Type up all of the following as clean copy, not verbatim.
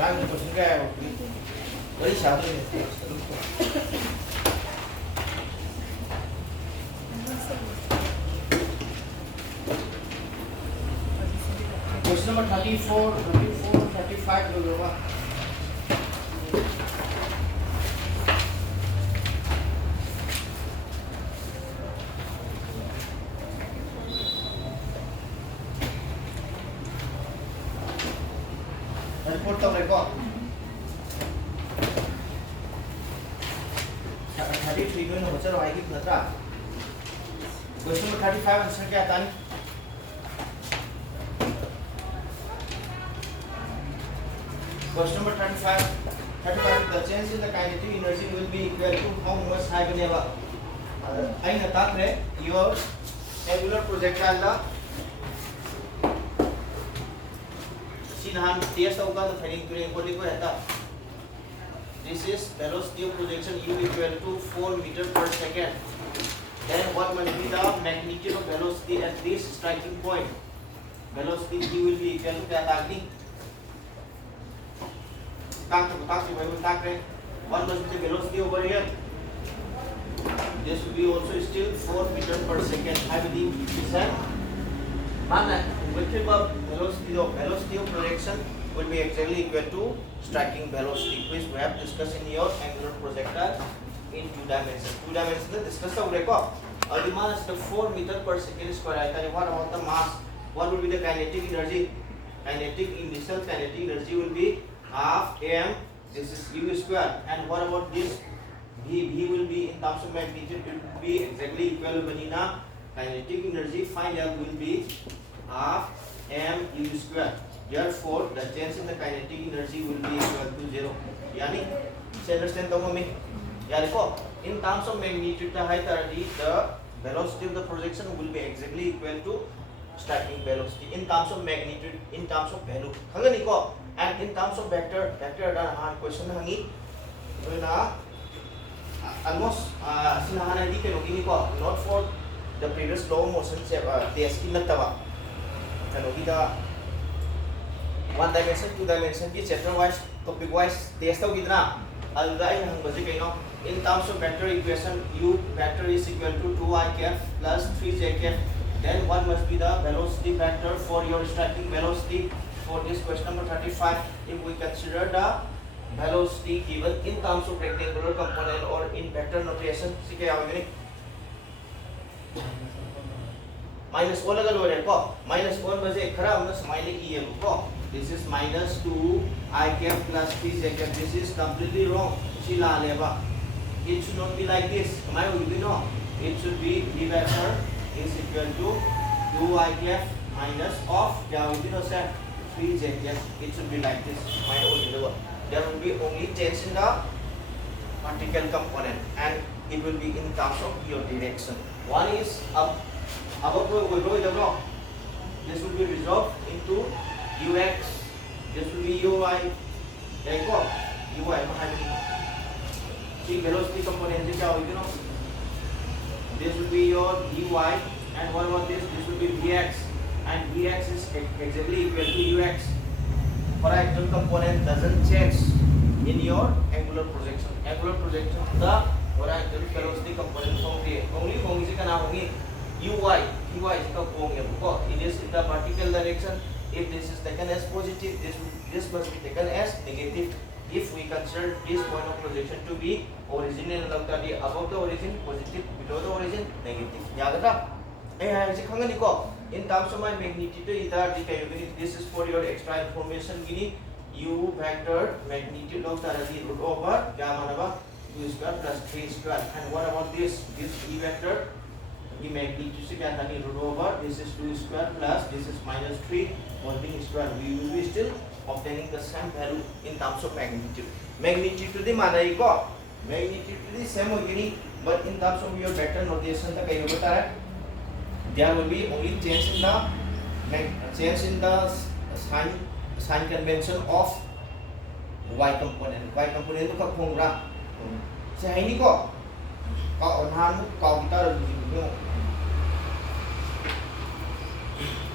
Rang question kaya wari satu ni. Question number 34, 35 lo ba? Report tau record. 33 में हो चलो आएगी नत्रा. Question number 35 answer क्या आता है? Question number 35. The change in the kinetic energy will be equal to how much high बनेगा? आई नता करे your angular projectile ला सीनाहान टेस्ट होगा तो फैनिंग तुरंत बोली को रहता. This is velocity of projection u equal to 4 meter per second. Then what must be the magnitude of velocity at this striking point? Velocity u will be equal to क्या ताकि ताकि भाई वो ताक रहे. What must be the velocity over here? This will be also still 4 meter per second. I believe this is मानना whichever velocity of projection will be exactly equal to striking velocity, which we have discussed in your angular projectile in 2 dimensions. 2 dimensions discuss the record. The mass is the 4 meter per second square. What about the mass? What will be the kinetic energy? Initial kinetic energy will be half m. This is u square. And what about this? V will be in terms of magnitude. It will be exactly equal to banana. Kinetic energy final will be half m u square. Therefore, the change in the kinetic energy will be equal to 0. Yani, you understand me? In terms of magnitude, the velocity of the projection will be exactly equal to striking velocity. In terms of magnitude, in terms of value. And in terms of vector question almost not for the previous law of motion test in the 1 dimension, 2 dimension की chapter wise, topic wise test हो कितना? अलग ही हम बचे कहीं ना. In terms of vector equation, u vector is equal to 2i cap plus 3j cap. Then what must be the velocity vector for your striking velocity for this question number 35? If we consider the velocity given in terms of rectangular component or in vector notation, सीखे आओगे नहीं? Minus 1 लगा लो रे को. Minus 1 बजे खरा हमने smiley की है को. This is minus 2i cap plus 3j cap. This is completely wrong. Chila leba. It should not be like this. Why would you know? It should be v vector is equal to 2i cap minus of क्या होगी ना sir 3j cap. It should be like this. Why would you know? There will be only change in the particle component and it will be in terms of your direction. One is up. Above we go the block. This will be resolved into ux. This will be ui. There you go. Ui see velocity component is क्या होगी ना? This will be your dy and what about this? This will be vx and vx is exactly equal to ux. Horizontal component doesn't change in your angular projection. Angular projection the horizontal velocity component होंगे. Only होंगी से क्या ना होंगी? ui is का होंगे वो. It is in the vertical direction. If this is taken as positive, this must be taken as negative. If we consider this point of projection to be origin and above the origin positive, below the origin negative. याद रहा? ऐसे खंगनी को. In terms of my magnitude, इधर this is for your extra information. Guinea u vector magnitude of the root over क्या माना 2 square plus 3 square. And what about this? This e vector the magnitude से क्या था नहीं root over. This is 2 square plus this is minus 3 whole thing square. We will be still obtaining the same value in terms of magnitude. Magnitude to the माना ही को magnitude to the same होगी but in terms of your vector notation तक क्या होता है? There will be only change in the sign convention of y component. Y component तो कब होगा? से है नहीं को का उन्हान काउंटर जो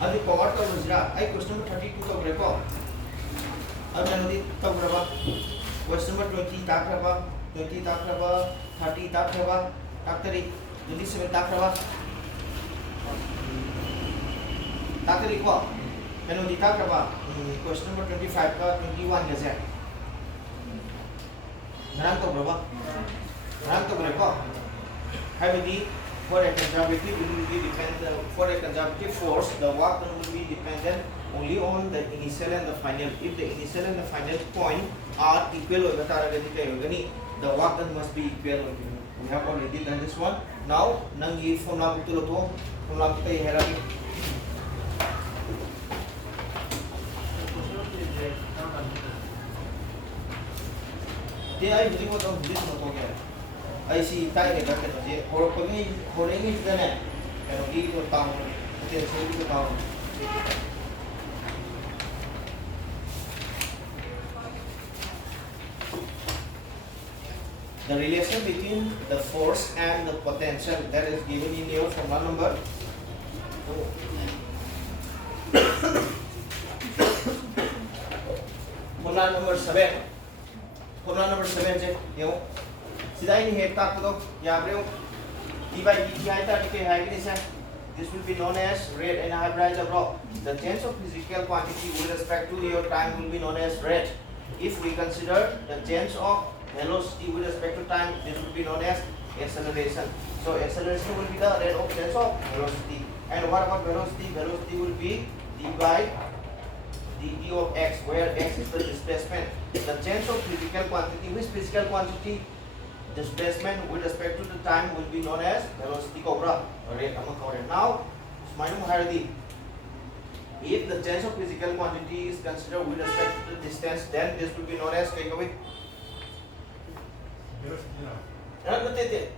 अभी कवर कर मुझे आई क्वेश्चन नंबर 32 का ब्रेक हो अब नदी तब रबा क्वेश्चन नंबर 20 ताक रबा 20 ताक रबा 30 ताक रबा ताक 27 ताक रबा ताक को नदी ताक रबा क्वेश्चन नंबर 25 का 21 के से नरम तो रबा नरम तो को हाइबदी for a conservative will be dependent for a conservative force the work done will be dependent only on the initial and the final. If the initial and the final point are equal over the work done must be equal. We have already done this one. Now nangi formula butulo to formula kita hierarchy they are using what of this no ko I see tai ne ka to je or ko ni horengi dane pero gi ko taw te se ko taw the relation between the force and the potential that is given in your formula number 2 formula number 7 formula number 7 je yo Sida ini hekta ko ya bro d by dt ai ta ke hai ni sa this will be known as rate and hybrid bro the change of physical quantity with respect to your time will be known as rate if we consider the change of velocity with respect to time this will be known as acceleration so acceleration will be the rate of change of velocity and what about velocity velocity will be d by dt of x where x is the displacement the change of physical quantity which physical quantity displacement with respect to the time will be known as velocity cobra rate now if the change of physical quantity is considered with respect to the distance then this will be known as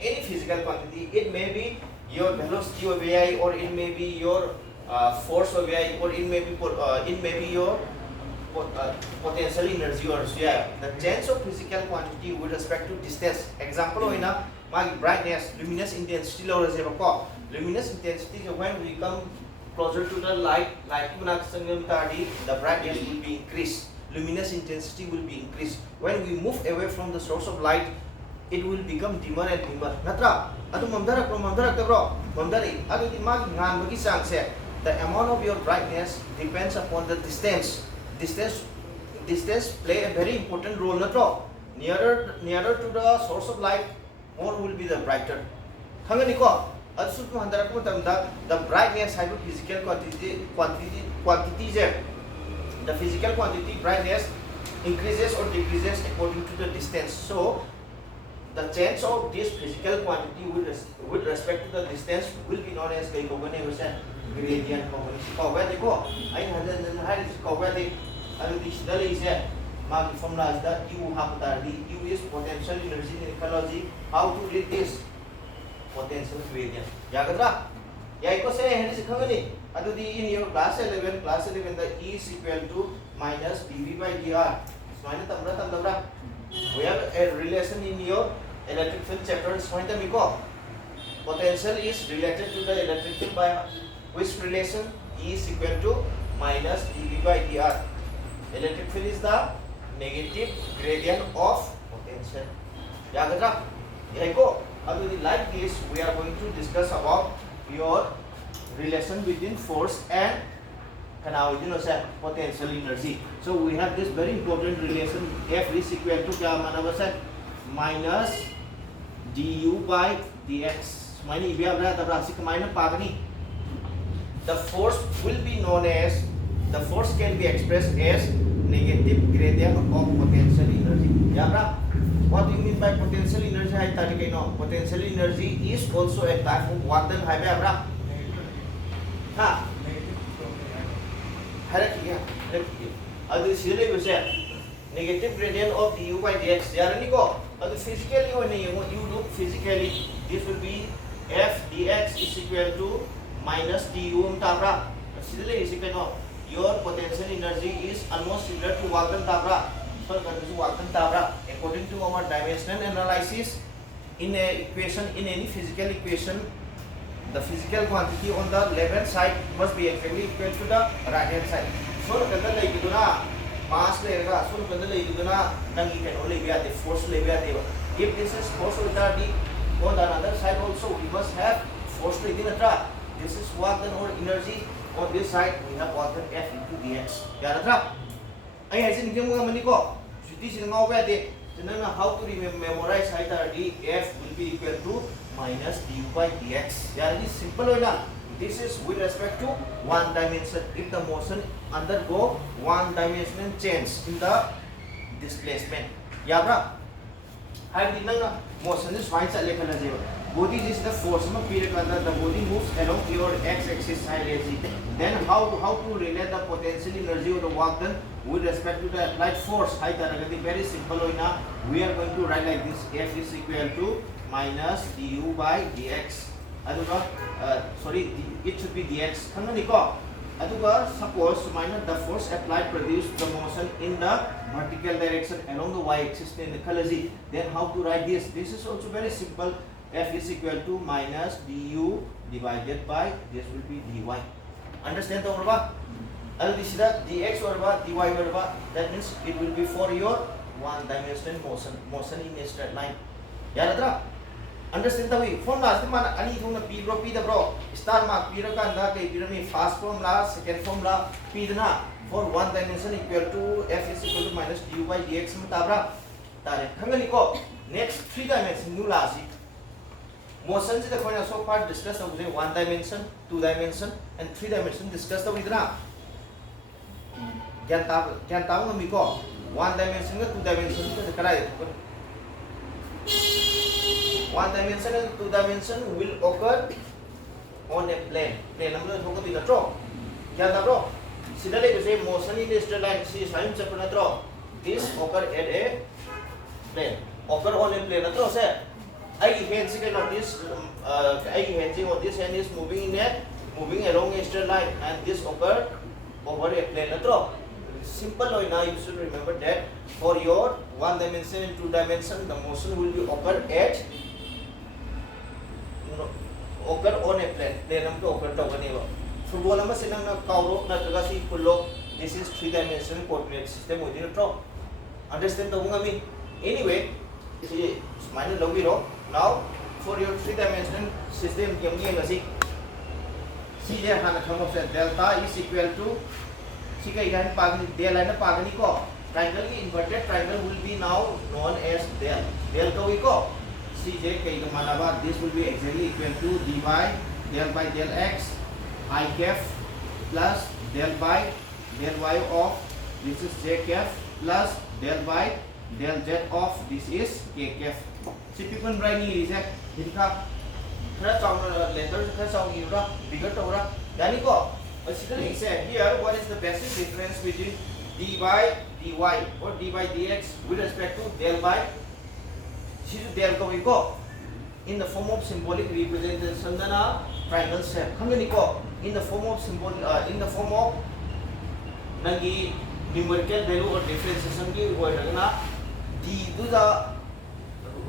any physical quantity it may be your velocity of vi or it may be your force of vi or it may be your potential energy or the change of physical quantity with respect to distance example hoina magi brightness luminous intensity lo raje ko luminous intensity when we come closer to the light kuna sangam tadi the brightness will be increased luminous intensity will be increased when we move away from the source of light it will become dimmer and dimmer natra adu mamdara bro mamdari adu di magi ngan bagi sang se the amount of your brightness depends upon the distance play a very important role na nearer to the source of light more will be the brighter khangani ko asu tu handara ko tam the brightness have physical quantity je the physical quantity brightness increases or decreases according to the distance so the change of this physical quantity with respect to the distance will be known as gradient ko where ko ai hadan hai ko where adu this dali se magi formula is that u have that u is potential energy in ecology how to read this potential gradient yagadra yai ko se hen sikhangani adu di in your class 11 the E is equal to minus dv by dr minus tamra we have a relation in your electric field chapter point the miko potential is related to the electric field by which relation E is equal to minus dv by dr electric field is the negative gradient of potential yagadra yeko adu like this we are going to discuss about your relation between force and potential energy so we have this very important relation F is equal to kya mana basa minus du by dx mani ibya bra tabra sik minus pagani the force will be known as the force can be expressed as negative gradient of potential energy yeah bra what do you mean by potential energy hai tadi kai no potential energy is also a type of work done hai bra ha harakhiya adu sile bese negative gradient of du by dx yarani ko adu physically when you look physically this will be f dx is equal to minus du tabra sile is equal to your potential energy is almost similar to work done tabra so work done tabra according to our dimensional analysis in a equation in any physical equation the physical quantity on the left hand side must be exactly equal to the right hand side so kada like iduna mass lega so no kanda leiduna nangi can only be at the force level deva. If this is force with the on the other side also we must have force within the tra. This is what the more energy on this side we have what F into dx. Ya tra. Ai hai sin kemu mani ko. Suti sin ngau ba de. Then how to memorize height F will be equal to minus du by dx. Yeah, it is simple enough. This is with respect to one dimension. If the motion undergo one dimensional change in the displacement. Yeah, bro. How did motion is fine? Body is the force. The body moves along your x-axis side. Then how to relate the potential energy of the work done with respect to the applied force? Very simple. We are going to write like this: F is equal to minus du by dx. Sorry, it should be dx. Suppose minus the force applied produced the motion in the vertical direction along the y-axis in the color Z. Then how to write this? This is also very simple. F is equal to minus du divided by this will be dy. Understand the orba? This is dx orba, dy orba. That means it will be for your one-dimensional motion in a straight line. Yeah, understand the way? Formula is the ani thong na p the bro. Star mark p kanda kay me fast formula, second formula p na for one dimension equal to F is equal to minus du by dx matabra. Tare. Hangani ko next three dimension new lasi. Motion is the coin so far discussed of one dimension, two dimension, and three dimension discussed with na. Can tao ngami ko one dimension two dimension is the one dimension and two dimension will occur on a plane. Plane number hoga di natro. Kya da bro? Sidale ko say motion in a straight line. See sign chapter natro. This occur at a plane. Occur on a plane natro sir. I hand say not this. I hand say what this hand is moving along a straight line, and this occur over a plane natro. Simple now you should remember that for your one dimension and two dimension the motion will be occur on a plane. Plane number occur to whenever. Football number sinang na kauro na tagasi pulo. This is three dimensional coordinate system within a drop. Understand the wungami? Anyway, this is minus logiro. Now for your three dimensional system, see there delta is equal to del line pagani ko. Triangle inverted triangle will be now known as del. Del ko iko. CJ kay manaba this will be exactly equal to d by del x I cap plus del y of this is j cap plus del z of this is k cap. Si people write ni is hinka thara chong letter thara chong yura bigger to ra yani ko basically said here what is the basic difference between d by dy or d by dx with respect to del by del ko in the form of symbolic representation na triangle shape hangani ko in the form of symbol in the form of nangi numerical value or differentiation ki word na d to the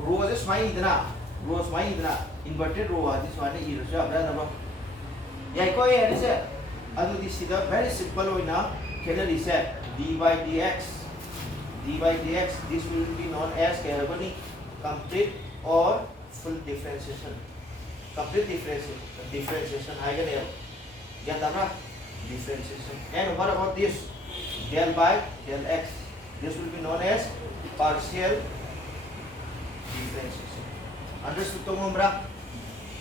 row is fine idna row is fine idna inverted row this one is abra na yai ko ye is adu this is very simple way na can reset d by dx this will be known as complete or full differentiation. Complete differentiation eigenvalue. Get that differentiation. And what about this? Del by del x. This will be known as partial differentiation. Understood to mumbra?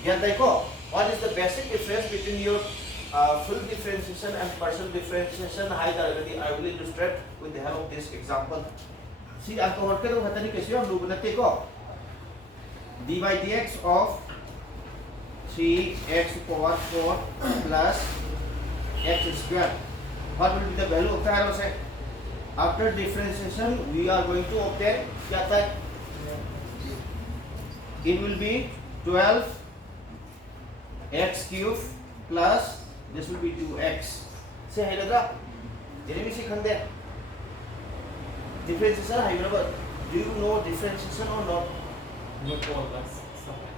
Get that ko? What is the basic difference between your full differentiation and partial differentiation? I will illustrate with the help of this example. See, I will work on the d by dx of 3x power 4 plus x square. What will be the value of the arrow? After differentiation, we are going to obtain that it will be 12 x cube plus this will be 2x. Say hi Radha. Jeremy see khande. Differentiation hi brother. Do you know differentiation or not? Not all, that's something.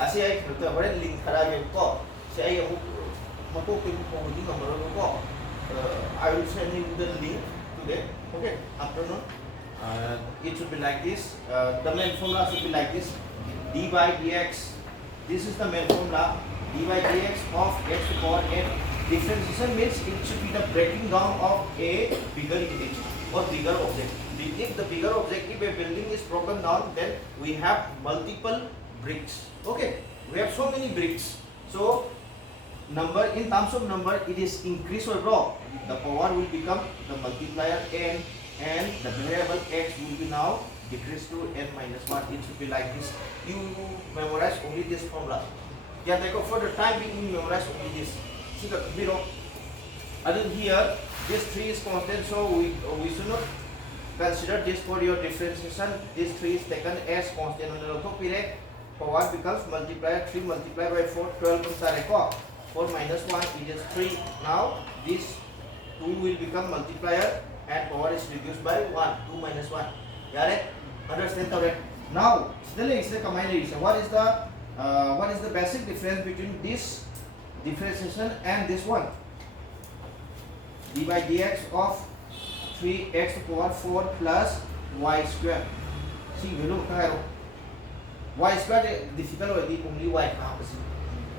Asi ay kruto bare link khara ko. Say ay mako ko hindi number ko. I will send you the link today. Okay, afternoon. It should be like this. The main formula should be like this: d by dx. This is the main formula: d by dx of x to the power n. Differentiation means it should be the breaking down of a bigger unit or bigger object. If the bigger object, if a building is broken down, then we have multiple bricks. Okay, we have so many bricks. So number, in terms of number, it is increase or drop. The power will become the multiplier n, and the variable x will be now decreased to n minus 1. It should be like this. You memorize only this formula. Yeah, for the time being, you memorize only this. See the zero. Other here, this 3 is constant, so we should not consider this for your differentiation. This 3 is taken as constant. On the top period, power becomes multiplier 3 multiplied by 4, 12 comes 4 minus 1, it is 3. Now this 2 will become multiplier and power is reduced by 1. 2 minus 1. Got it? Understand correct? Now, still is the combination. What is the basic difference between this differentiation and this one? d by dx of 3x to the power 4 plus y square. See, value y square difficult already, only y.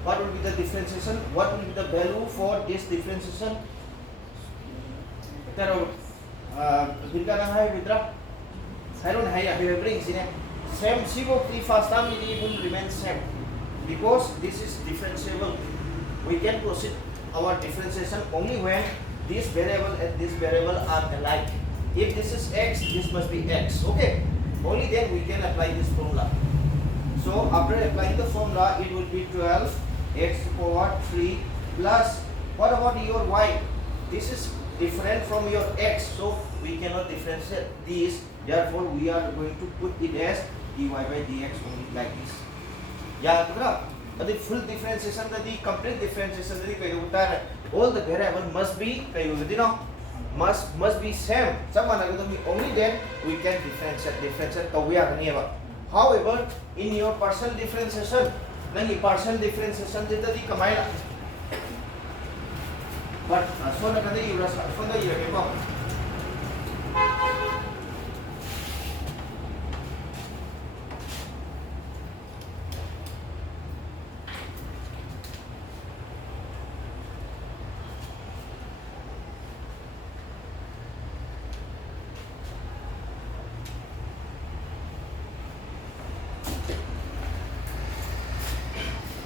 What will be the differentiation? What will be the value for this differentiation? Same, first time it will remain same because this is differentiable. We can proceed our differentiation only when this variable and this variable are alike. If this is x, this must be x. Okay, only then we can apply this formula. So after applying the formula, it will be 12 x to the power 3 plus, what about your y? This is different from your x, so we cannot differentiate this. Therefore, we are going to put it as dy by dx only like this. Yeah, the full differentiation, the complete differentiation, all the variable must be must be same. Only then we can differentiate. However, in your partial differentiation, partial differentiation but so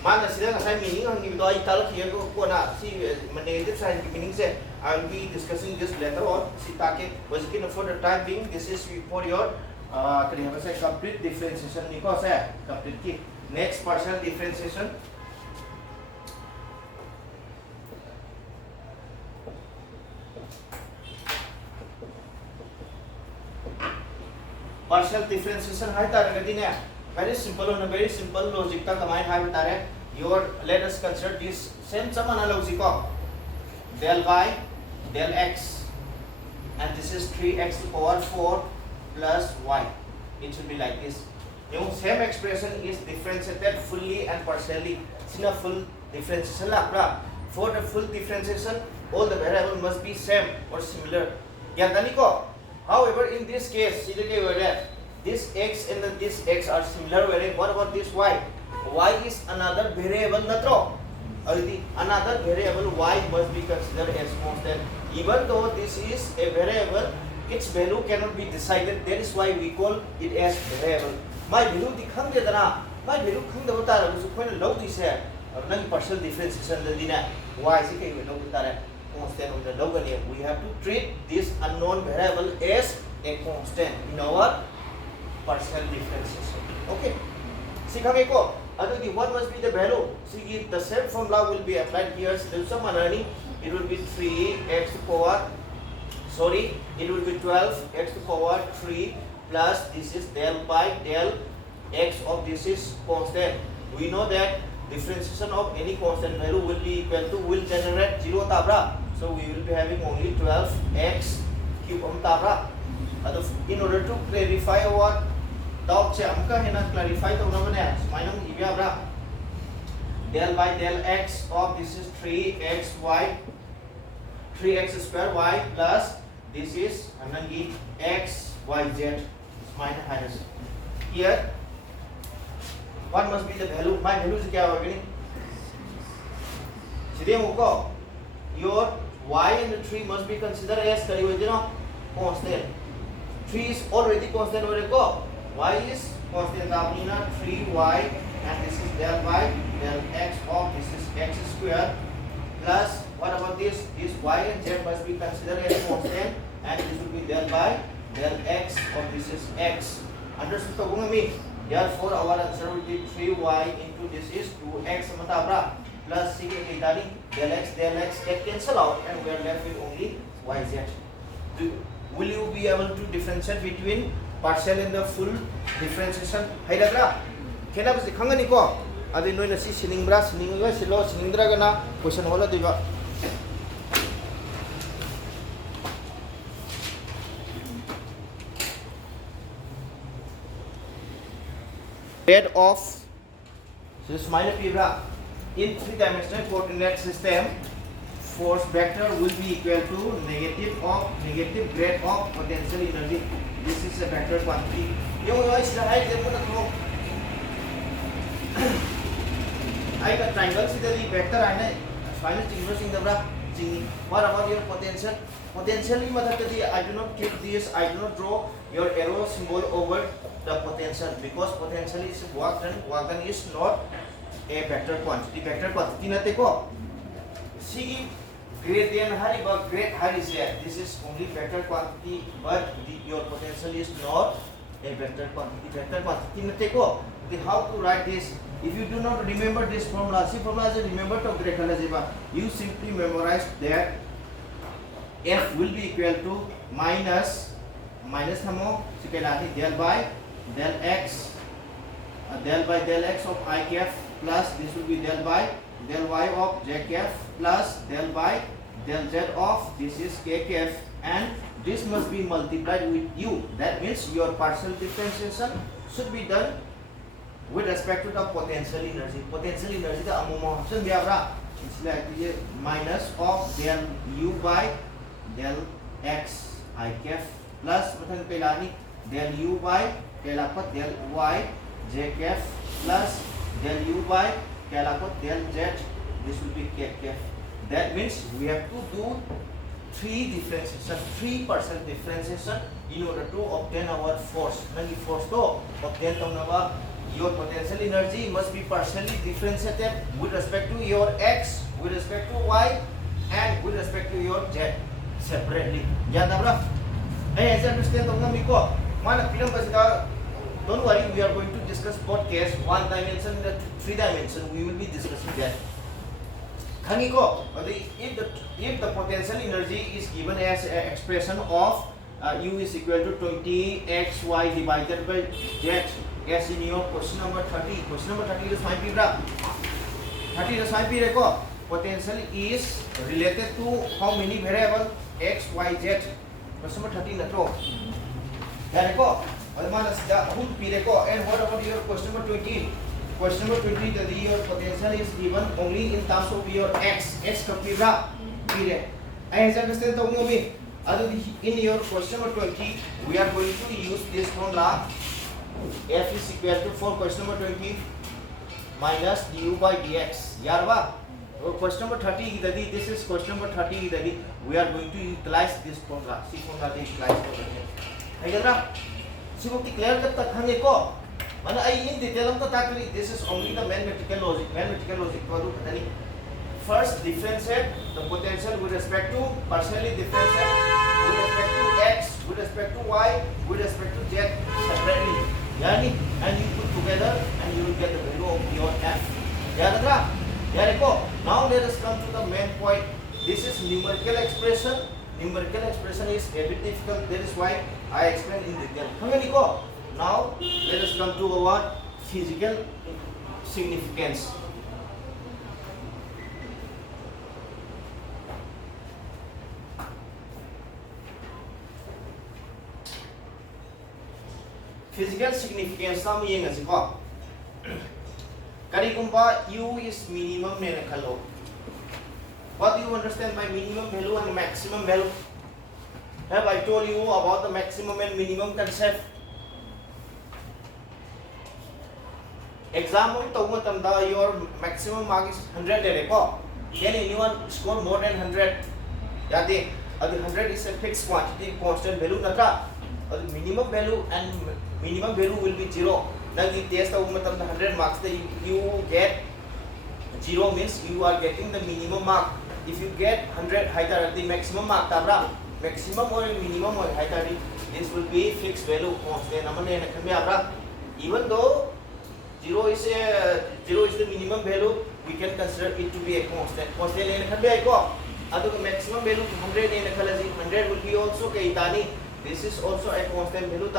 mana sila saya meaning ang gitu ay talak here ko na si negative sign meaning say I will be discussing this later on. Si take basically for the time being, this is for your complete differentiation niko saya complete ki. Next partial differentiation. Partial differentiation hai tar gadi ne very simple on a very simple logic ta kamai hai tare. Your let us consider this same samana logic of del y del x, and this is 3x to the power 4 plus y. It should be like this. Yung same expression is differentiated fully and partially. Sina full differentiation la. For the full differentiation, all the variable must be same or similar. Yandani ko. However, in this case, this x and this x are similar. What about this y? Y is another variable, natro. Another variable y must be considered as constant. Even though this is a variable, its value cannot be decided. That is why we call it as variable. My value dikhang de dana. My value khang da bata ra. So koi low this hai. Nang partial differentiation la dina. Y se kai low bata ra. Constant on the low gani. We have to treat this unknown variable as a constant in our partial differentiation. Okay. Sikhame ko. What must be the value? See, the same formula will be applied here. It will be 3x to power, it will be 12x to power 3 plus this is del by del x of this is constant. We know that differentiation of any constant value will be equal to, will generate 0 tabra. So we will be having only 12x cube tabra. In order to clarify what doubt che amka hena clarify to na mane mainam ibya bra del by del x of this is 3x square y plus this is anangi x, y, z minus minus. Here, what must be the value? My value is क्या होगा? सीधे मुको your y and 3 must be considered as करी हुई ना constant. 3 is already constant हो रहे को y is constant. आप लेना 3y and this is del y del x of this is x square plus what about this? This y and z must be considered as constant and this will be del y del x of this is x. Understood तो बोलूँगा मैं. Therefore, our answer will be 3y into this is 2x plus c del x get cancel out and we are left with only yz. Will you be able to differentiate between partial and the full differentiation? Haidabra? Kena basi khangani ko? Adi noi na si siningbra siningga silo siningdra gana question hola diba. Rate of this minus pibra in three-dimensional coordinate system, force vector will be equal to negative grade of potential energy. This is a vector quantity. Yung is the height level of I got triangle. See the vector I know. Final inverse in the bra. What about your potential? Potentially, I do not keep this. I do not draw your arrow symbol over the potential because potential is Wagon is not a vector quantity. Vector quantity natin ko. See, gradient hari but grade hari is here. This is only vector quantity, but your potential is not a vector quantity. Vector quantity natin ko. Okay, how to write this? If you do not remember this formula, see formula is remember to grade you simply memorize that F will be equal to minus hamo del by del x of I cap plus this will be del by del y of j cap plus del by del z of this is k cap and this must be multiplied with u. That means your partial differentiation should be done with respect to the potential energy. Potential energy the amount option it's like minus of del u by del x I cap plus del u by del y j cap plus del u by del z. This will be k cap. That means we have to do three partial differentiation in order to obtain our force. Nagi force to obtain your potential energy must be partially differentiated with respect to your x, with respect to y, and with respect to your z separately. As understand don't worry, we are going to discuss both case, one dimension and three dimension. We will be discussing that. If the potential energy is given as an expression of U is equal to 20xy divided by z, as in your question number 30. Question number 30 is my pibra. 30 is my pibra. Potential is related to how many variable x, y, z. Question number 30 natro. There go. And what about your question number 20? Question number 20 that your potential is given only in terms of your x ka pibra. As understand in your question number 20, we are going to use this formula. F is equal to for question number 20 minus du by dx. Yarba. Question number 30 this is question number 30 we are going to utilize this formula. See formula utilize for it. Clear ko. In detail this is only the mathematical logic. First differentiate the potential with respect to partially differentiate with respect to x, with respect to y, with respect to z separately. And you put together and you will get the value of your f. Now let us come to the main point. This is numerical expression. Numerical expression is a bit difficult. That is why I explain in detail. Now let us come to our physical significance. Physical significance na yung nga ko. Karigumba U is minimum na nakalo. What do you understand by minimum value and maximum value? Have I told you about the maximum and minimum concept? Exam your maximum mark is 100. Can anyone score more than 100? Yati, 100 is a fixed quantity, constant value. Minimum value and minimum value will be 0. Now the test of 100 marks, you get 0 means you are getting the minimum mark. If you get 100 higher, the maximum mark, maximum or minimum or higher, this will be fixed value constant. Even though 0 is the minimum value, we can consider it to be a constant. Constant maximum value 100 will be also kaitani. This is also a constant value.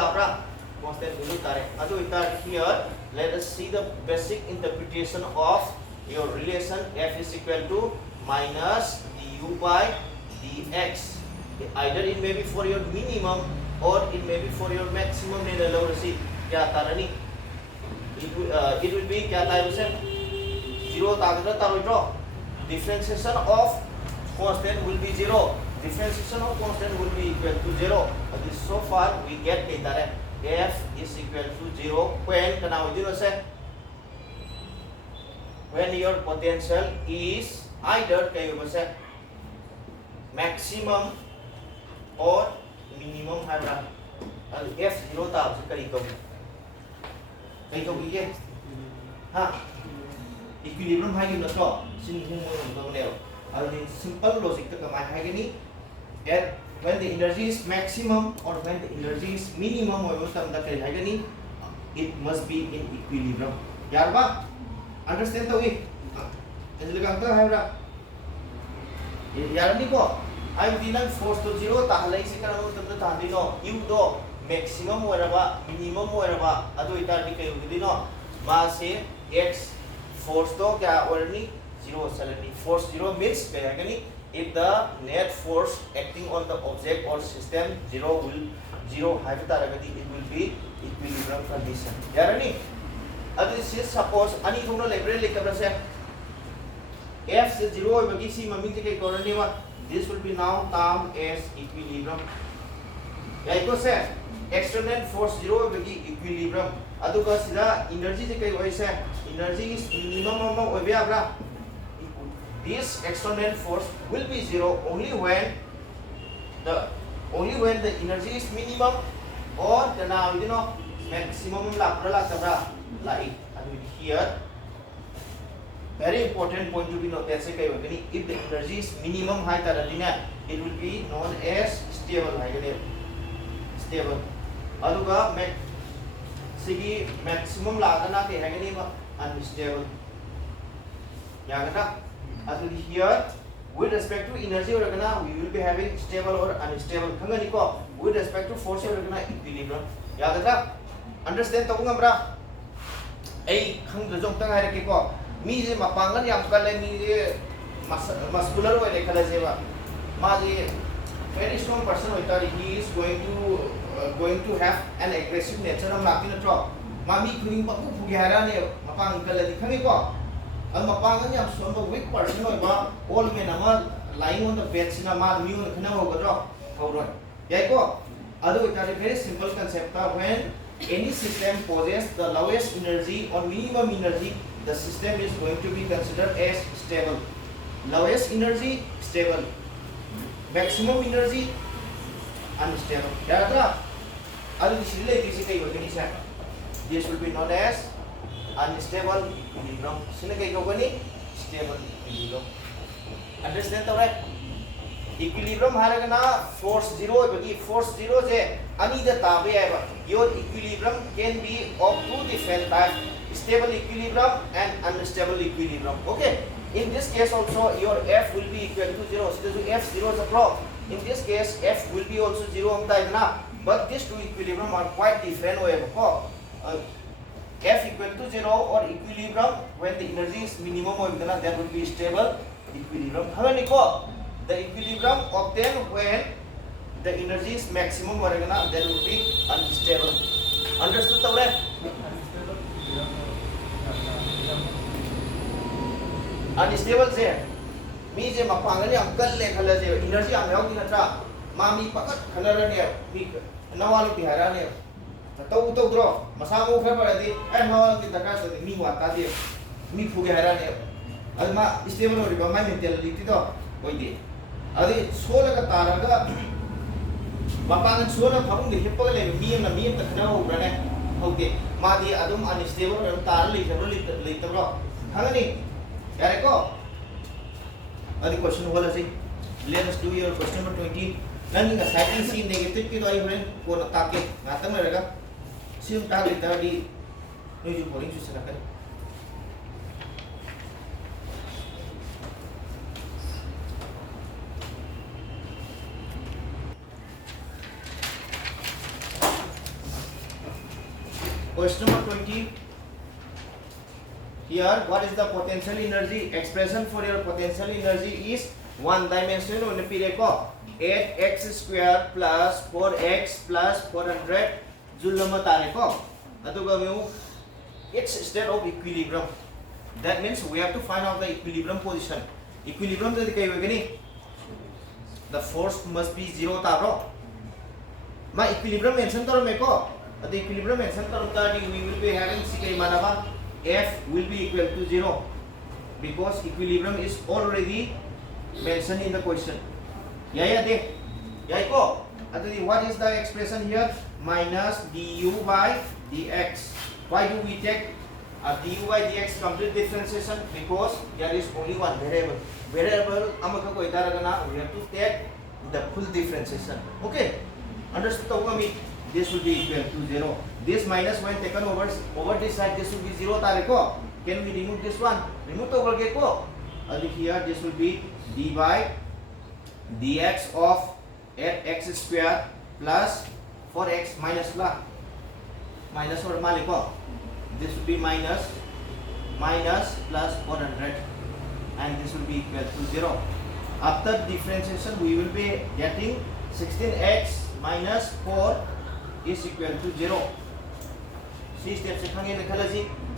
Constant value. Here, let us see the basic interpretation of your relation f is equal to minus du by dx. Either it may be for your minimum or it may be for your maximum. It will be 0. Differentiation of constant will be 0. Differentiation of constant will be equal to 0. So far we get f is equal to 0 when your potential is either maximum or minimum. F 0 equilibrium simple logic at when the energy is maximum or when the energy is minimum, it must be in equilibrium. Understand the I will force to 0 you do maximum or minimum or x force to 0 suddenly. Force 0 means if the net force acting on the object or system 0 will it will be equilibrium condition. This is suppose any f is 0 this will be now termed as equilibrium. External force 0 equilibrium. Energy energy is minimum. This external force will be 0 only when the energy is minimum or the maximum like here. Very important point to be noted. If the energy is minimum it will be known as stable. Stable. Maximum unstable. Here, with respect to energy, we will be having stable or unstable. With respect to force, equilibrium. Understand? Muscular very strong person he is going to have an aggressive nature of weak person old man lying on the bed very simple concept when any system possesses the lowest energy or minimum energy, the system is going to be considered as stable. Lowest energy, stable. Maximum energy, unstable. This will be known as unstable equilibrium. Stable equilibrium. Understand right? Equilibrium force 0 force 0 your equilibrium can be of two different types, stable equilibrium and unstable equilibrium. Okay, in this case also your f will be equal to 0. So f 0 is a prop. In this case f will be also 0 but these two equilibrium are quite different. F equal to 0 or equilibrium when the energy is minimum that will be stable equilibrium. The equilibrium obtained when the energy is maximum that will be unstable. Understood? Unstable means energy Mami pakat kanara niya mi nawalo ti hara niya tau draw masamo kha para di nawalo ti taka sa mi wata di mi phuge hara niya alma stable ori ba mai mentality to koi di adi sola ka taraga bapangan sola phabung de heppa le mi na mi ta khana ho brane hoge ma di adum unstable ori tar le tabro hangani yare ko adi question wala si let us do your question number 20 nang nga cycle c negative ki to ay friend ko na take ngatang na raga sim ta di tadi no ju boring su sanakan question number 20 here what is the potential energy expression for your potential energy is one dimensional on the period ko 8x square plus 4x plus 400 joule number tare ko aduga mu it's state of equilibrium that means we have to find out the equilibrium position equilibrium jodi kai wagani the force must be zero taro ma equilibrium mention karo me ko the equilibrium mention karo that we will be having sikai manaba f will be equal to 0 because equilibrium is already mentioned in the question. Yeah, ko. What is the expression here? Minus du by dx. Why do we take du by dx complete differentiation? Because there is only one variable. Variable, we have to take the full differentiation. Okay? Understood? This will be equal to 0. This minus when taken over this side, this will be 0. Can we remove this one? Remove over ko. Here this will be d by dx of 8x square plus 4x minus minus or maliko. This will be minus plus 400 and this will be equal to 0. After differentiation we will be getting 16x minus 4 is equal to 0. See step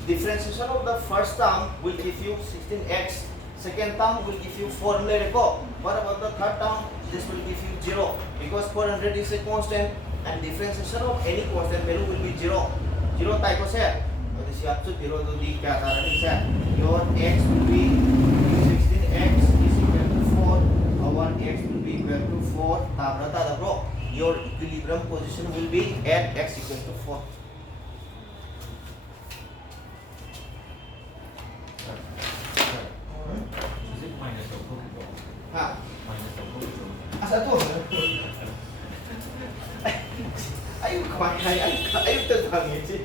differentiation of the first term will give you 16x. Second term will give you 400. What about the third term? This will give you 0 because 400 is a constant and differentiation of any constant value will be 0. 0 type of set. So this is also 0 to the your x will be 16x is equal to 4. Our x will be equal to 4. Your equilibrium position will be at x equal to 4. Asa to? Ayaw kumain, ayaw tatangin si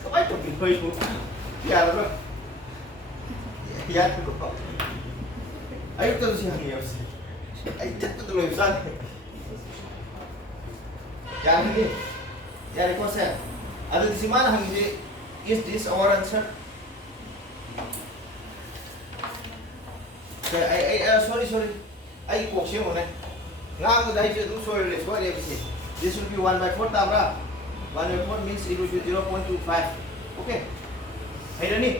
kamay to Pinoy mo. Kaya naman. Kaya ko. Ayaw to siya ngayon. Ay, dito tuloy saan. Kaya hindi. Kaya ko sir. Ano di si mana hindi? Is this our answer? Kaya sorry. Ay ko siya mo na. Nga mo dahil siya doon sorry let's go. This will be 1 by 4 tabra. 1 by 4 means it will be 0.25. Okay. Hey Rani.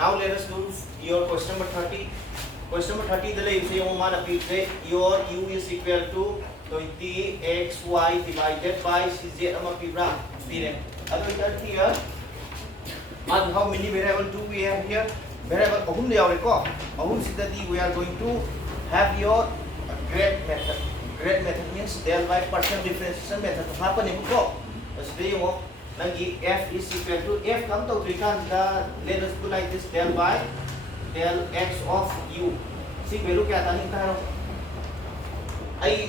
Now let us do your question number 30. Question number 30 dala you say man appear your u is equal to 20xy divided by cz amapibra pire. Other here how many variable do we have here? Variable ahum le aure ko. Ahum sidati we are going to have your grade method. Grade method means del by partial differentiation method. Apa ni ko? Today mo Nagi f is equal to f come to let us do like this del by del x of u. See value क्या था नहीं था I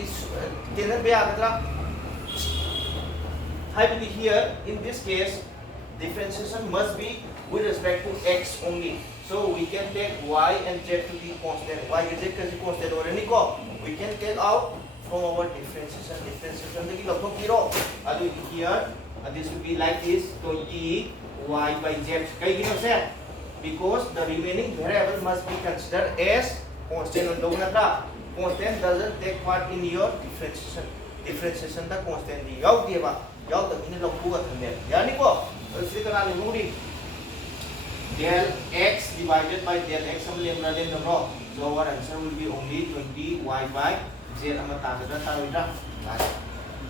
dinner be agatra. Hypothetically here in this case differentiation must be with respect to x only. So we can take y and z to be constant. Y and z can be constant or any we can take out from our differentiation the log zero here this will be like this 20 y by z kai gino se because the remaining variable must be considered as constant on the constant doesn't take part in your differentiation the constant di yaw de ba yaw the in log ku thane yani ko isi kana ni muri del x divided by del x हम लेना रो so our answer will be only 20 y by z ama ta da ta roida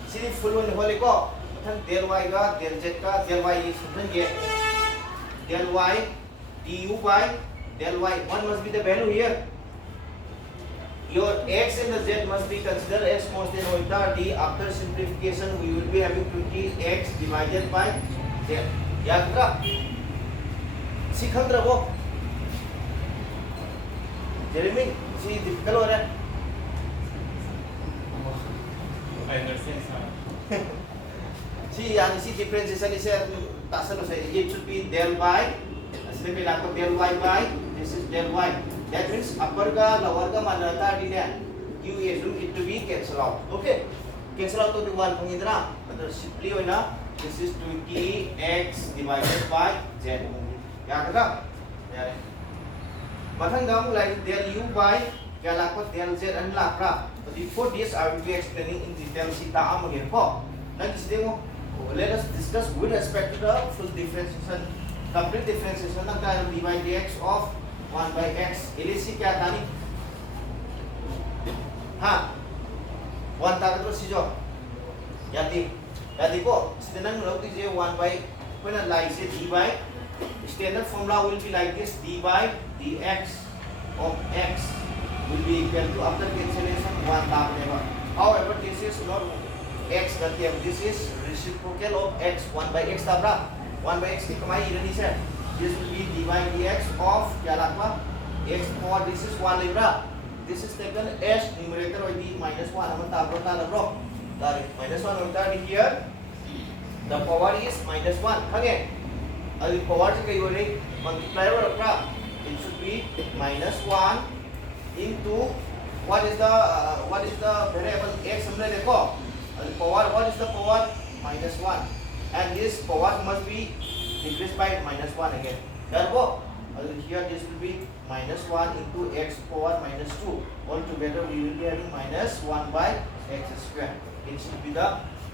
si full one hole ko thang del y ga del z ka del y is something ge del y du by del y one must be the value here your x and the z must be considered as constant hoita d after simplification we will be having 20x divided by z याद रख si खंद्रबो Jeremy si difficult हो रहा है I understand, sir. si yang si differentiation is tasal se it should be del y asli में आपको del y by this is del y that means upper का lower का मानता है ने you assume it to be cancel out okay cancel out तो one पंगिंद्रा मतलब simply होना this is 20x divided by z याद रखा यार मथंग गाम लाइक del u by क्या लाको del z on Laka but before this I will be explaining in detail sita am again ko next demo let us discuss with respect to the full differentiation complete differentiation na kaya dy dx of 1 by x ilisi क्या था नी हाँ 1 ताकत तो सीजो यादी को सिद्धांत लोग दीजिए 1 by when a line से dy by standard formula will be like this d by dx of x will be equal to after cancellation 1 tap never however this is not x that this is reciprocal of x 1 by x tap 1 by x की कमाई इधर से this will be d by dx of क्या लगवा x power this is 1 libra this is taken as numerator or d minus 1 हम tap bro minus 1 होता है here the power is minus 1 हगे अभी power से कई बार multiply और अपना it should be minus 1 into what is the variable x हमने देखो अभी power what is the power minus 1 and this power must be decreased by minus 1 again therefore here this will be minus 1 into x power minus 2 altogether we will be having minus 1 by x square it should be the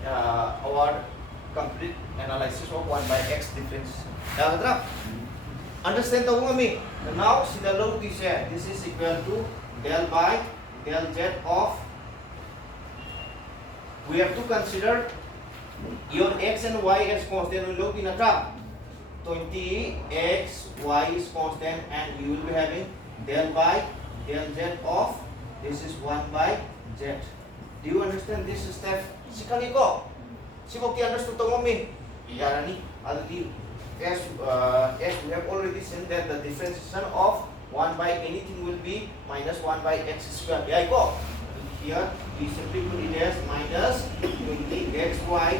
our complete analysis of 1 by x difference understand the me now see the look this here this is equal to del by del z of we have to consider your x and y as constant we look in a trap 20x y is constant and you will be having del by del z of this is 1 by z do you understand this step sikali ko siko ki understood to me yarani already as we have already seen that the differentiation of 1 by anything will be minus 1 by x square yeah go here we simply put it as minus 20xy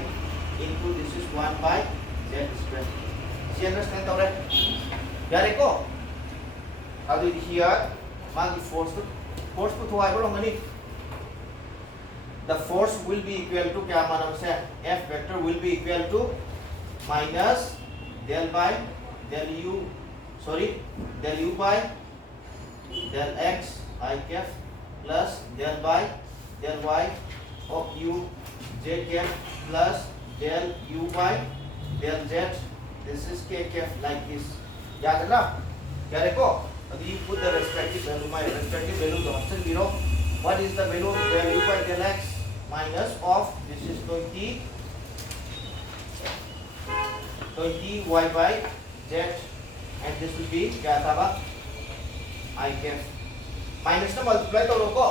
into this is 1 by z square do you understand already yeah go already here magi force to thoi bo ngani the force will be equal to क्या माना से F vector will be equal to minus del by del u by del x I cap plus del by del y of u j cap plus del u by del z this is k cap like this याद है ना क्या देखो अभी you put the respective value my respective value the option below what is the value of del u by del x minus of this is 20 y by z and this will be क्या था बा I cap minus ना multiply तो लोगो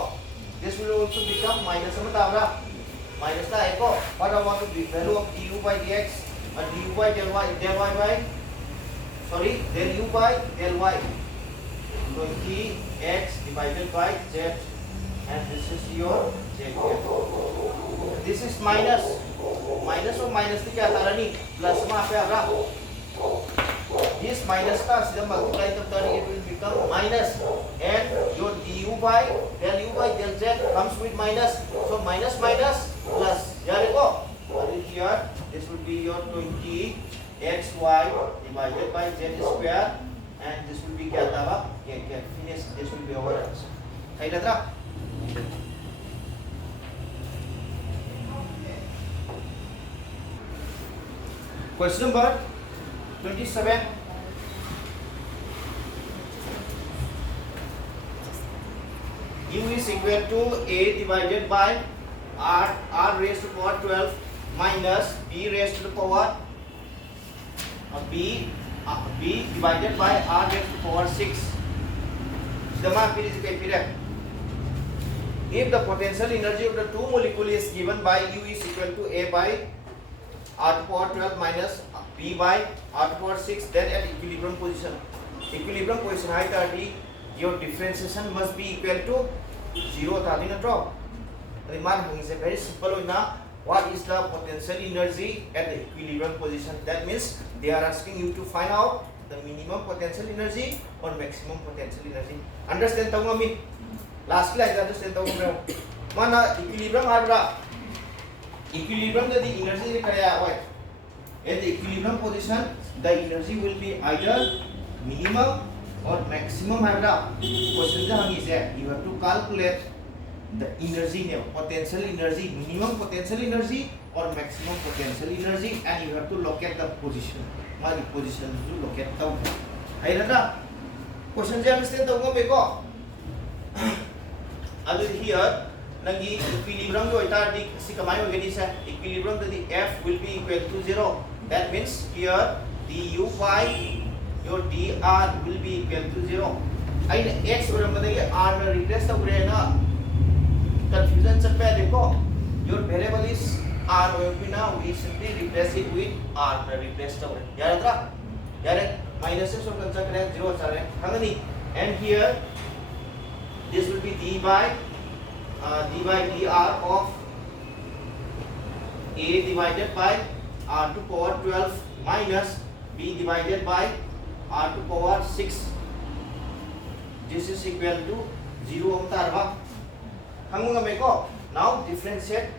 this will also become minus में ताबरा minus ना एको what about the value of du by dx और du by del y by sorry del u by del y 20x divided by z and this is your z cap this is minus और minus की क्या था रानी plus में आप क्या this minus ka sila multiply to turn it will become minus, and your du by del z comes with minus, so minus minus plus. Yari ko. Here this will be your 20xy divided by z square, and this will be kya tha ba? Finish. This will be our answer. Hay na tra? Question number 27. U is equal to A divided by R raised to power 12 minus B raised to the power B divided by R raised to power 6. If the potential energy of the two molecules is given by U is equal to A by R to power 12 minus B by R to power 6, then at equilibrium position high tardy, your differentiation must be equal to 0 tardy na draw. Remind is a very simple na what is the potential energy at the equilibrium position. That means they are asking you to find out the minimum potential energy or maximum potential energy. Understand tau ngami? Last class understand tau ngami. Mana equilibrium harga. Equilibrium the energy kaya hoy. At the equilibrium position, the energy will be either minimum or maximum harga. Question jang is you have to calculate the energy now, potential energy, minimum potential energy or maximum potential energy, and you have to locate the position. Mari position to locate tau. Hay na. Question jang understand tau ngami ko. Other here nangi equilibrium jo ita di si kamay magani sa equilibrium the F will be equal to 0. That means here du by your dr will be equal to 0. Ay x or madagi r na replace ta ure na confusion sa pwede ko. Your variable is r or now we simply replace it with r na replace ta ure. Yara tra? Yara minus or consa kare 0 chare hangani. And here this will be d by dr of A divided by R to power 12 minus B divided by R to power 6. This is equal to 0 tarba. Hangunga meko. Now differentiate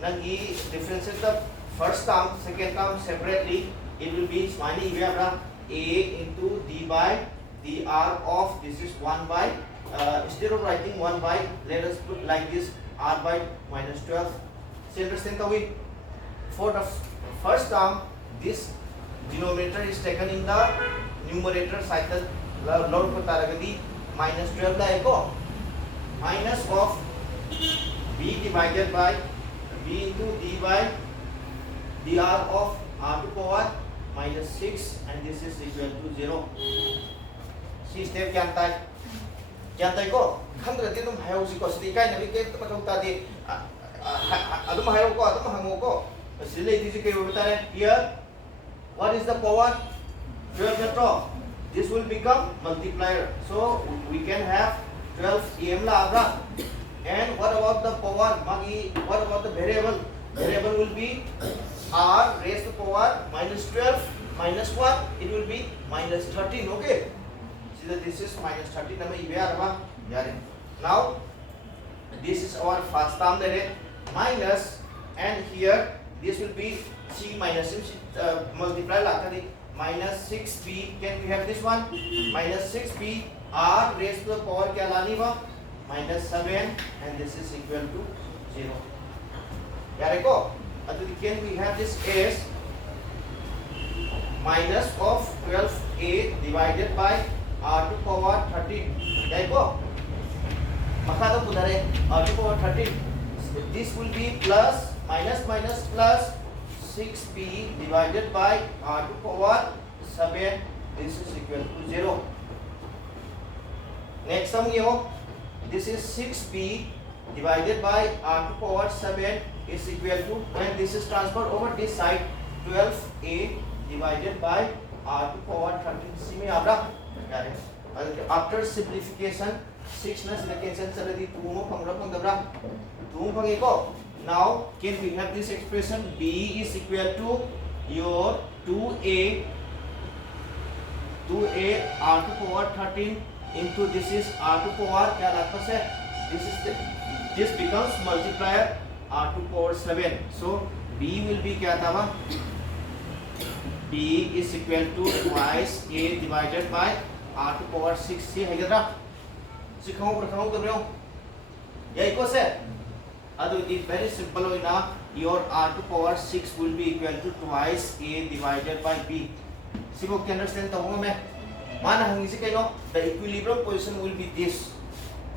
the first term, second term separately. It will be smiley A into d by dr of this is 1 by instead of writing 1 by, let us put like this r by minus 12. So understand the way. For the first term, this denominator is taken in the numerator cycle. Load ko taragadi minus 12 la eko. Minus of b divided by b into d by dr of r to power minus 6, and this is equal to 0. See step jantai. Jantai ko khamdra ti tum hayo si ko sidi kai na bigay to matong tadi adum hayo ko adum hango ko sili di si kayo betare. Here what is the power 12 metro. This will become multiplier, so we can have 12 em la abra. And what about the power magi, what about the variable? Variable will be r raised to power minus 12 minus 1, it will be minus 13. Okay, see that this is minus 13 nama ibe arba yare. Now this is our first term there minus, and here this will be c minus multiply lakadi minus 6b. Can we have this one minus 6b r raised to the power kya lani ba minus 7, and this is equal to 0. Yare ko adu can we have this as minus of 12a divided by r to power 13. Yare ko makado pudare r to power 13. This will be plus minus minus plus 6b divided by r to power 7. This is equal to 0. Next sum yo, this is 6b divided by r to power 7 is equal to, when this is transferred over this side, 12a divided by r to power 13. See me abra. After simplification 6 na sila cancel sa di 2 mo pangra pangdabra 2 pangi ko. Now can we have this expression b is equal to your 2a 2a r to power 13 into this is r to power क्या लगता है this becomes multiplier r to power 7 so b will be क्या था b is equal to twice a divided by r to power 6 सी है क्या सिखाऊं कर रहे हो यही को से अदु it very simple होइना your r to power 6 will be equal to twice a divided by b सिको can understand तो मैं माना हम इसे कहीं the equilibrium position will be this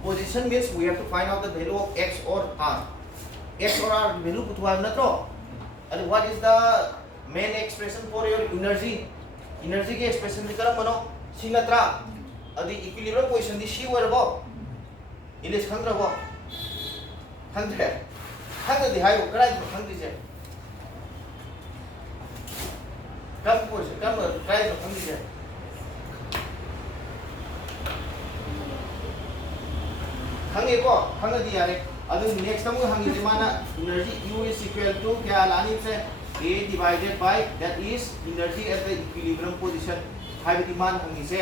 position means we have to find out the value of x or r x or r value पुथुआ ना तो and what is the main expression for your energy के expression भी करम बनो सिंगत्रा अदि equilibrium position दी सी वरबो इलिस खंद्रबो खंद्रे खंद्रे हायो कराय खंद्रिजे कम position कम कराय खंद्रिजे खंगेको खंगदी यारे अदु नेक्स्ट टाइम हंगी माना energy U is equal to क्या लानी से A divided by that is energy at the equilibrium position हाइबदी मान हंगी से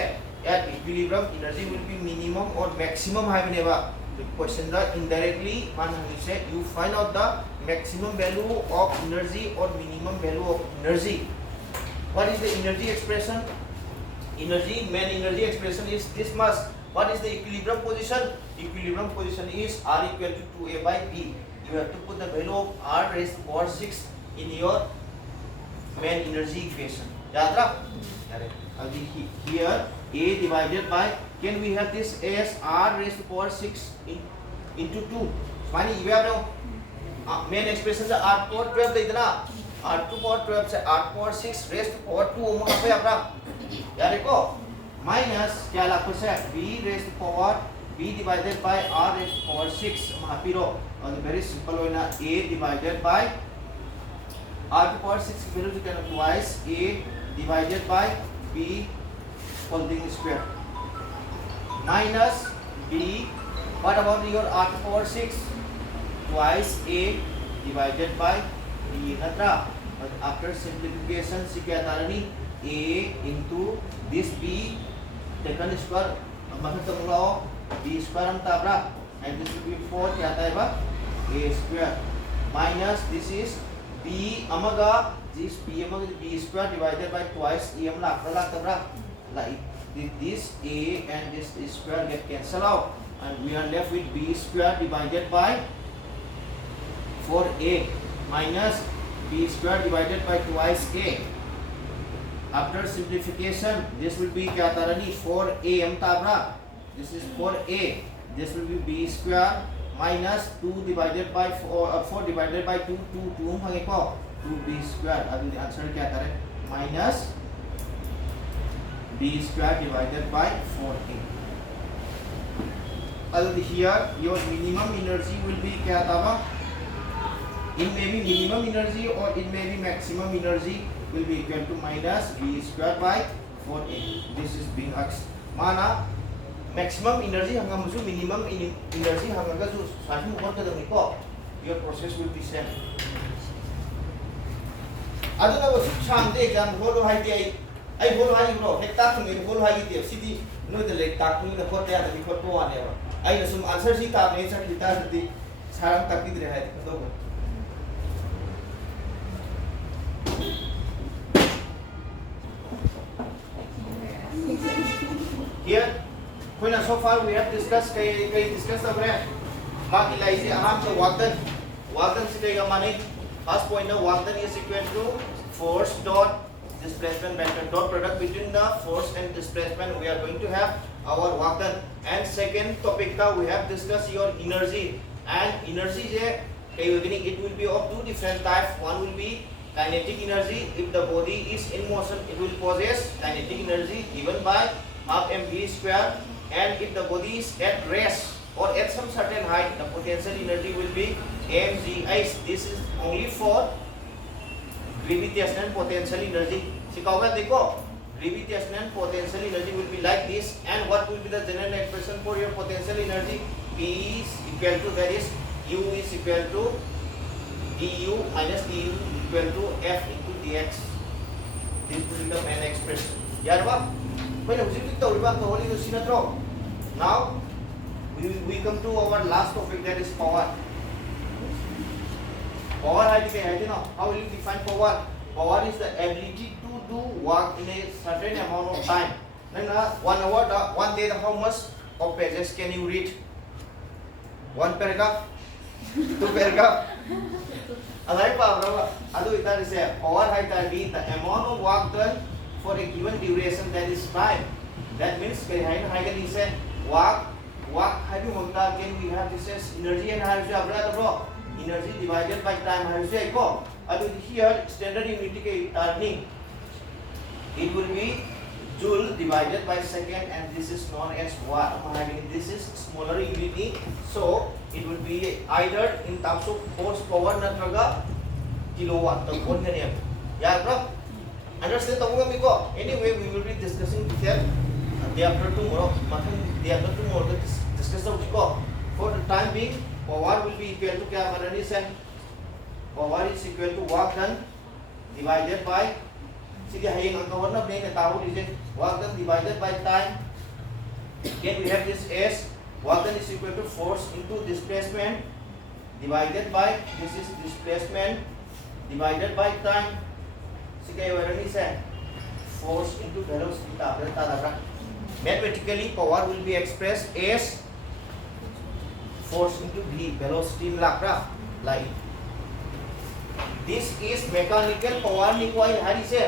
at equilibrium energy will be minimum or maximum हाइबनेबा the question that indirectly मान हंगी से you find out the maximum value of energy or minimum value of energy what is the energy expression main energy expression is this much what is the equilibrium position equilibrium position is r equal to 2a by b you have to put the value of r raised to power 6 in your main energy equation याद रहा अभी here a divided by can we have this as r raised to power 6 into 2 मानी ये आप लोग main expression से r power 12 दे देना r to power 12 से r power 6 raised to power 2 ओम का पे अपना याद रखो minus क्या लागू से b raised to power b divided by r raised to power 6 महापीरो और very simple होना a divided by r to power 6 value to can twice a divided by b whole thing square minus b what about your r to power 6 twice a divided by b नत्रा after simplification से क्या तारनी a into this b taken square मतलब तो बोला b square हम तापरा and this will be 4 क्या आता है बा a square minus this is b अमगा this b अमगा b square divided by twice a हम lakh तबरा like this a and this square get cancel out and we are left with b square divided by 4a minus b square divided by twice a after simplification this will be क्या तारनी 4a हम तापरा this is 4a this will be b square minus 2 divided by 4 divided by 2 2 हम को 2b square अभी answer क्या तारे minus b square divided by 4a अभी here your minimum energy will be क्या तावा it may be minimum energy or it may be maximum energy will be equal to minus b square by 4a this is being asked माना maximum energy hanggang musuh minimum energy hanggang su satu mukon ke demi ko your process will be same ada na wasu cham de exam holo hai de ai holo hai bro hekta thung ni holo hai de city no de le tak ni na ko te ada ni ko to ane ba ai na sum answer si ta ne sa kita di sarang tak di re hai to here when so far we have discussed kay discuss अब रहे बाकी लाइसे हम तो वाकन से लेगा माने first point ना वाकन is equal to force dot displacement vector dot product between the force and displacement we are going to have our wakan and second topic का we have discussed your energy and energy जे कई वगैरह it will be of two different types one will be kinetic energy if the body is in motion it will possess kinetic energy given by half mv square and if the body is at rest or at some certain height the potential energy will be mg this is only for gravitational potential energy सिखाओगे देखो gravitational potential energy will be like this and what will be the general expression for your potential energy P is equal to that is U is equal to du minus du equal to F into dx this will be the main expression यार वाह ꯑꯩꯈꯣꯏꯅ ꯍꯧꯖꯤꯛ ꯇꯧꯔꯤꯕ ꯇꯧꯍꯜꯂꯤꯕ ꯁꯤ ꯅꯠꯇ꯭ꯔꯣ? Now we come to our last topic, that is power. Power है कि है ना? How will you define power? Power is the ability to do work in a certain amount of time. Then 1 hour, 1 day, how much of pages can you read? 1 paragraph, 2 paragraph. Alright, power. Adu ita is power है कि the amount of work done for a given duration, that is time. That means कि है ना है कि इसे work है भी होता है कि we have this is energy and have जो अपना तो bro energy divided by time है जो एक को अदु here standard unit के turning it will be joule divided by second, and this is known as watt. This is smaller unit, so it will be either in terms of horsepower natraga kilowatt to kon ne ya bro understand to mo ko. Anyway, we will be discussing detail day after tomorrow. Day after tomorrow discuss ko. For the time being, power will be equal to क्या बनानी से power is equal to work done divided by सीधे हाइंग अंक one अपने ने ताऊ लीजिए work done divided by time. Then we have this as work done is equal to force into displacement divided by this is displacement divided by time. सीधे ये बनानी से force into velocity ताऊ mathematically power will be expressed as force into v velocity lakra like this is mechanical power ni koi hari se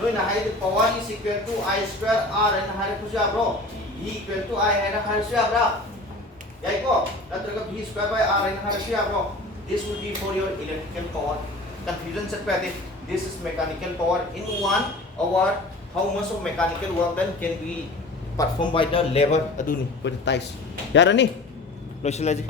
no na hai power is equal to I square r and hari kuja bro e equal to I hai na hari square bro yai ko natraga v square by r and hari square bro. This will be for your electrical power. Confusion set pe this is mechanical power. In 1 hour how much of mechanical work done can be performed by the labor aduni ko tais yara ni loisila ji